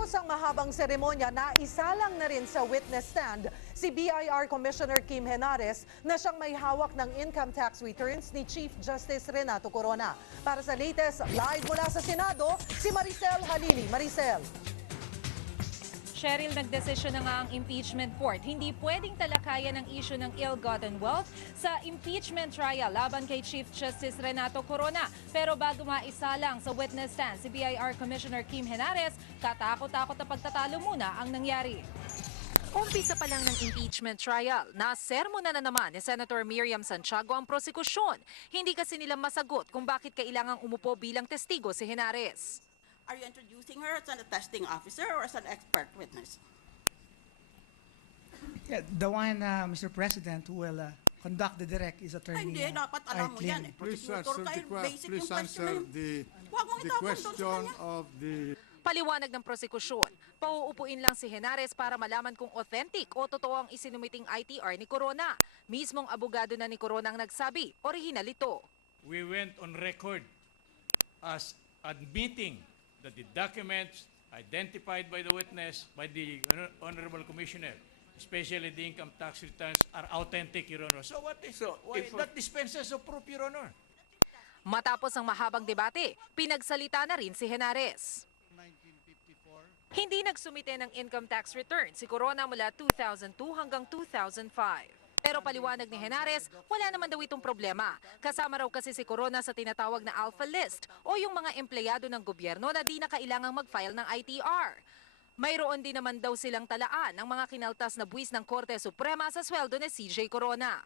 ang mahabang seremonya, naisalang na rin sa witness stand si BIR Commissioner Kim Henares na siyang may hawak ng income tax returns ni Chief Justice Renato Corona. Para sa latest, live mula sa Senado, si Maricel Halili. Maricel. Cheryl, nagdesisyon na nga ang impeachment court. Hindi pwedeng talakayan ang issue ng ill-gotten wealth sa impeachment trial laban kay Chief Justice Renato Corona. Pero bago maisalang sa witness stand si BIR Commissioner Kim Henares, katakot-takot na pagtatalo muna ang nangyari. Umpisa pa lang ng impeachment trial, nasermo na na naman ni Senator Miriam Santiago ang prosekusyon. Hindi kasi nila masagot kung bakit kailangang umupo bilang testigo si Henares. Are you introducing her as a testing officer or as an expert witness? Yeah, the one, uh, Mr. President, who will uh, conduct the direct is attorney. hindi, uh, dapat alam mo yan eh. Please answer the, que- basic please answer the, mong the question of the, Paliwanag ng prosekusyon, pauupuin lang si Henares para malaman kung authentic o totoo ang isinumiting ITR ni Corona. Mismong abogado na ni Corona ang nagsabi, orihinal ito. we went on record as admitting that the documents identified by the witness, by the honor- Honorable Commissioner, especially the income tax returns, are authentic, Your Honor. So what is, why, that dispenses of proof, Your Honor. Matapos ang mahabang debate, pinagsalita na rin si Henares. Hindi nagsumite ng income tax return si Corona mula 2002 hanggang 2005. Pero paliwanag ni Henares, wala naman daw itong problema. Kasama raw kasi si Corona sa tinatawag na alpha list o yung mga empleyado ng gobyerno na di na kailangang mag-file ng ITR. Mayroon din naman daw silang talaan ng mga kinaltas na buwis ng Korte Suprema sa sweldo ni CJ Corona.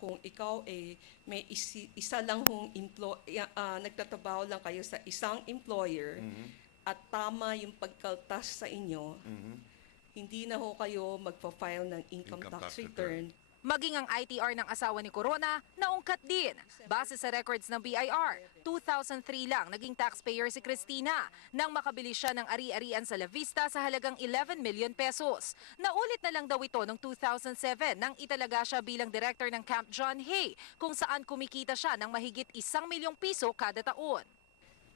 kung ikaw eh may isi- isa lang hong emplo- ah, nagtatrabaho lang kayo sa isang employer at tama yung pagkaltas sa inyo, hindi na ho kayo magpa-file ng income, Income tax, tax return. Maging ang ITR ng asawa ni Corona, naungkat din. Base sa records ng BIR, 2003 lang naging taxpayer si Christina nang makabili siya ng ari-arian sa La Vista sa halagang 11 million pesos. Naulit na lang daw ito noong 2007 nang italaga siya bilang director ng Camp John Hay kung saan kumikita siya ng mahigit isang milyong piso kada taon.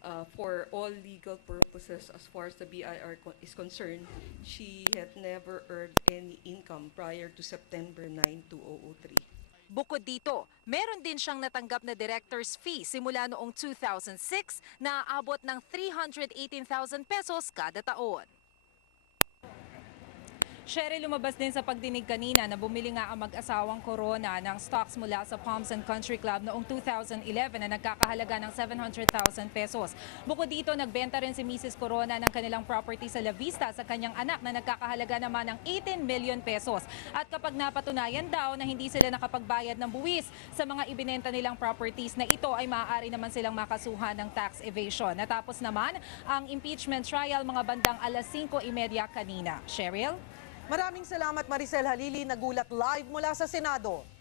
Uh, for all legal purposes, as far as the BIR co- is concerned, she had never earned any income prior to September 9, 2003. Bukod dito, meron din siyang natanggap na director's fee simula noong 2006 na aabot ng 318,000 pesos kada taon. Sherry, lumabas din sa pagdinig kanina na bumili nga ang mag-asawang Corona ng stocks mula sa Palms and Country Club noong 2011 na nagkakahalaga ng 700,000 pesos. Bukod dito, nagbenta rin si Mrs. Corona ng kanilang property sa La Vista sa kanyang anak na nagkakahalaga naman ng 18 million pesos. At kapag napatunayan daw na hindi sila nakapagbayad ng buwis sa mga ibinenta nilang properties na ito ay maaari naman silang makasuhan ng tax evasion. Natapos naman ang impeachment trial mga bandang alas 5.30 kanina. Cheryl? Maraming salamat Maricel Halili, nagulat live mula sa Senado.